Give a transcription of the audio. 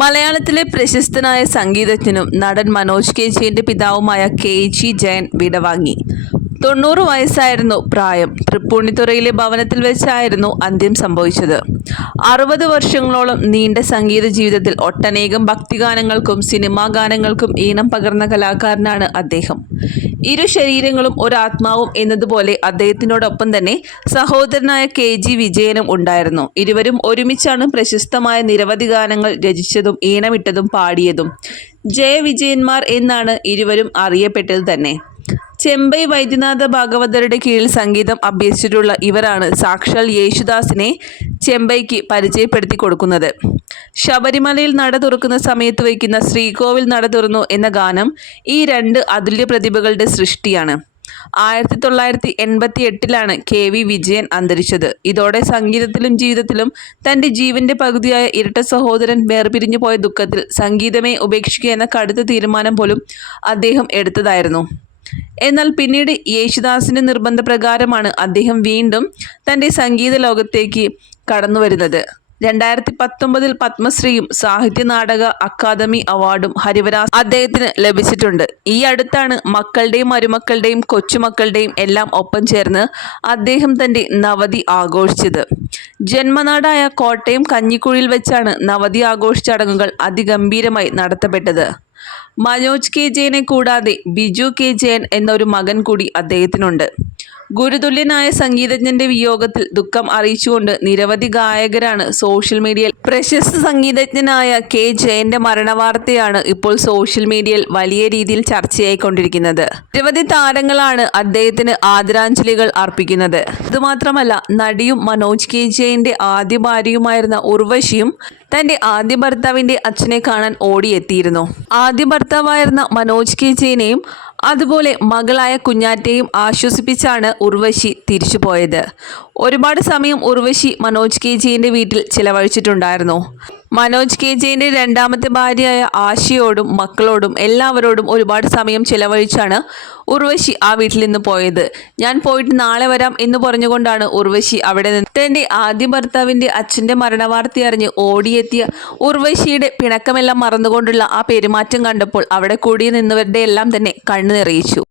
മലയാളത്തിലെ പ്രശസ്തനായ സംഗീതജ്ഞനും നടൻ മനോജ് കെ ജയന്റെ പിതാവുമായ കെ ജി ജയൻ വിടവാങ്ങി. തൊണ്ണൂറ് വയസ്സായിരുന്നു പ്രായം. തൃപ്പൂണിത്തുറയിലെ ഭവനത്തിൽ വെച്ചായിരുന്നു അന്ത്യം സംഭവിച്ചത്. അറുപത് വർഷങ്ങളോളം നീണ്ട സംഗീത ജീവിതത്തിൽ ഒട്ടനേകം ഭക്തിഗാനങ്ങൾക്കും സിനിമാ ഗാനങ്ങൾക്കും ഈണം പകർന്ന കലാകാരനാണ് അദ്ദേഹം. ഇരു ശരീരങ്ങളും ഒരാത്മാവും എന്നതുപോലെ അദ്ദേഹത്തിനോടൊപ്പം തന്നെ സഹോദരനായ കെ. ജി. വിജയനും ഉണ്ടായിരുന്നു. ഇരുവരും ഒരുമിച്ചാണ് പ്രശസ്തമായ നിരവധി ഗാനങ്ങൾ രചിച്ചതും ഈണമിട്ടതും പാടിയതും. ജയവിജയന്മാർ എന്നാണ് ഇരുവരും അറിയപ്പെട്ടത് തന്നെ. ചെമ്പൈ വൈദ്യനാഥ ഭാഗവതരുടെ കീഴിൽ സംഗീതം അഭ്യസിച്ചിട്ടുള്ള ഇവരാണ് സാക്ഷാൽ യേശുദാസിനെ ചെമ്പൈക്ക് പരിചയപ്പെടുത്തി കൊടുക്കുന്നത്. ശബരിമലയിൽ നട തുറക്കുന്ന സമയത്ത് വയ്ക്കുന്ന ശ്രീകോവിൽ നട തുറന്നു എന്ന ഗാനം ഈ രണ്ട് അതുല്യ പ്രതിഭകളുടെ സൃഷ്ടിയാണ്. ആയിരത്തി തൊള്ളായിരത്തി എൺപത്തി എട്ടിലാണ് കെ വി വിജയൻ അന്തരിച്ചത്. ഇതോടെ സംഗീതത്തിലും ജീവിതത്തിലും തന്റെ ജീവന്റെ പകുതിയായ ഇരട്ട സഹോദരൻ വേർപിരിഞ്ഞു പോയ ദുഃഖത്തിൽ സംഗീതമേ ഉപേക്ഷിക്കുക എന്ന കടുത്ത തീരുമാനം പോലും അദ്ദേഹം എടുത്തതായിരുന്നു. എന്നാൽ പിന്നീട് യേശുദാസിന്റെ നിർബന്ധപ്രകാരമാണ് അദ്ദേഹം വീണ്ടും തന്റെ സംഗീത ലോകത്തേക്ക് കടന്നു വരുന്നത് രണ്ടായിരത്തി പത്തൊമ്പതിൽ പത്മശ്രീയും സാഹിത്യ നാടക അക്കാദമി അവാർഡും ഹരിവരാസ് അദ്ദേഹത്തിന് ലഭിച്ചിട്ടുണ്ട്. ഈ അടുത്താണ് മക്കളുടെയും മരുമക്കളുടെയും കൊച്ചുമക്കളുടെയും എല്ലാം ഒപ്പം ചേർന്ന് അദ്ദേഹം തന്റെ നവതി ആഘോഷിച്ചത്. ജന്മനാടായ കോട്ടയം കഞ്ഞിക്കുഴിയിൽ വെച്ചാണ് നവതി ആഘോഷ ചടങ്ങുകൾ അതിഗംഭീരമായി നടത്തപ്പെട്ടത്. മനോജ് കെ ജയനെ കൂടാതെ ബിജു കെ ജയൻ എന്നൊരു മകൻ കൂടി അദ്ദേഹത്തിനുണ്ട്. ഗുരുതുല്യനായ സംഗീതജ്ഞന്റെ വിയോഗത്തിൽ ദുഃഖം അറിയിച്ചുകൊണ്ട് നിരവധി ഗായകരാണ് സോഷ്യൽ മീഡിയയിൽ. പ്രശസ്ത സംഗീതജ്ഞനായ കെ ജയന്റെ മരണവാർത്തയാണ് ഇപ്പോൾ സോഷ്യൽ മീഡിയയിൽ വലിയ രീതിയിൽ ചർച്ചയായിക്കൊണ്ടിരിക്കുന്നത്. നിരവധി താരങ്ങളാണ് അദ്ദേഹത്തിന് ആദരാഞ്ജലികൾ അർപ്പിക്കുന്നത്. ഇതുമാത്രമല്ല നടിയും മനോജ് കെ ജയന്റെ ആദ്യ ഭാര്യയുമായിരുന്ന ഉർവശിയും തന്റെ ആദ്യ ഭർത്താവിന്റെ അച്ഛനെ കാണാൻ ഓടിയെത്തിയിരുന്നു. ആദ്യ ഭർത്താവായിരുന്ന മനോജ് കെ ജയനെയും അതുപോലെ മകളായ കുഞ്ഞാറ്റയും ആശ്വസിപ്പിച്ചാണ് ഉർവശി തിരിച്ചുപോയത് ഒരുപാട് സമയം ഉർവശി മനോജ് കെ ജിയുടെ വീട്ടിൽ ചിലവഴിച്ചിട്ടുണ്ടായിരുന്നു. മനോജ് കെ ജിയുടെ രണ്ടാമത്തെ ഭാര്യയായ ആശയോടും മക്കളോടും എല്ലാവരോടും ഒരുപാട് സമയം ചിലവഴിച്ചാണ് ഉർവശി ആ വീട്ടിൽ നിന്ന് പോയത്. ഞാൻ പോയിട്ട് നാളെ വരാം എന്ന് പറഞ്ഞുകൊണ്ടാണ് ഉർവശി അവിടെ നിന്ന് തന്റെ ആദ്യ ഭർത്താവിന്റെ അച്ഛന്റെ മരണവാർത്ത അറിഞ്ഞ് ഓടിയെത്തിയ ഉർവശിയുടെ പിണക്കമെല്ലാം മറന്നുകൊണ്ടുള്ള ആ പെരുമാറ്റം കണ്ടപ്പോൾ അവിടെ കൂടി നിന്നവരുടെ എല്ലാം തന്നെ കണ്ണു നിറയിച്ചു